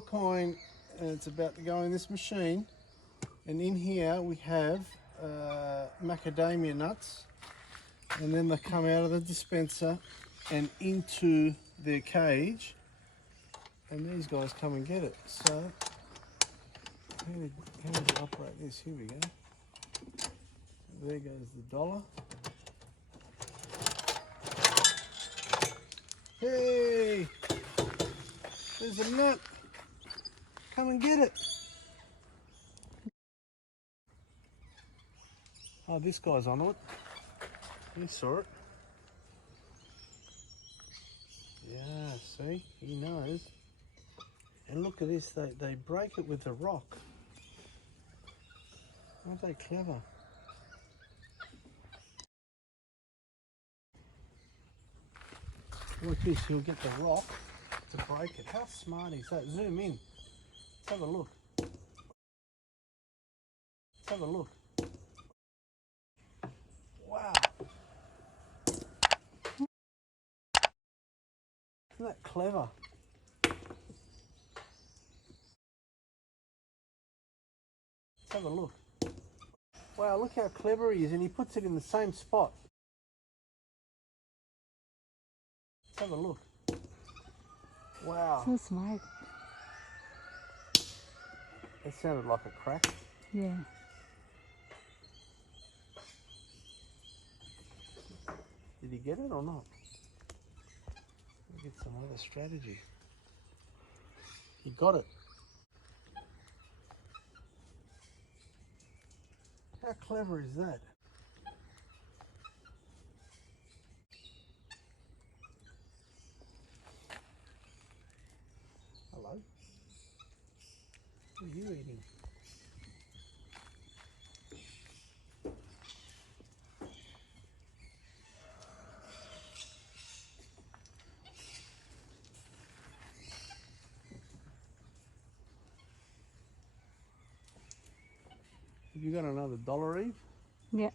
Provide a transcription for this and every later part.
$1 coin, and it's about to go in this machine. And in here we have macadamia nuts, and then they come out of the dispenser and into their cage, and these guys come and get it. So how do you operate this? Here we go. There goes the $1. Hey, there's a nut. Come and get it. Oh, this guy's on it. He saw it. Yeah, see, he knows. And look at this, they break it with a rock. Aren't they clever? Like this, he'll get the rock to break it. How smart is that? Zoom in. Let's have a look. Let's have a look. Wow. Isn't that clever? Let's have a look. Wow, look how clever he is, and he puts it in the same spot. Let's have a look. Wow. So smart. That sounded like a crack. Yeah. Did he get it or not? We'll get some other strategy. He got it. How clever is that? Hello? What are you eating? Have you got another $1, Eve? Yeah.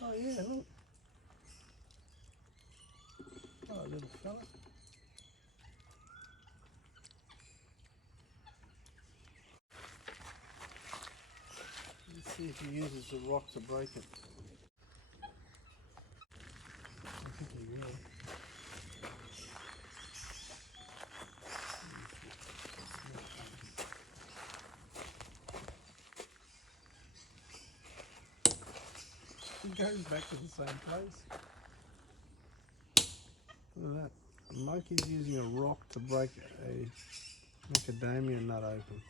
Oh yeah, look. Oh, little fella. Let's see if he uses the rock to break it. I think he will. He goes back to the same place. Look at that. The monkey's using a rock to break a macadamia nut open.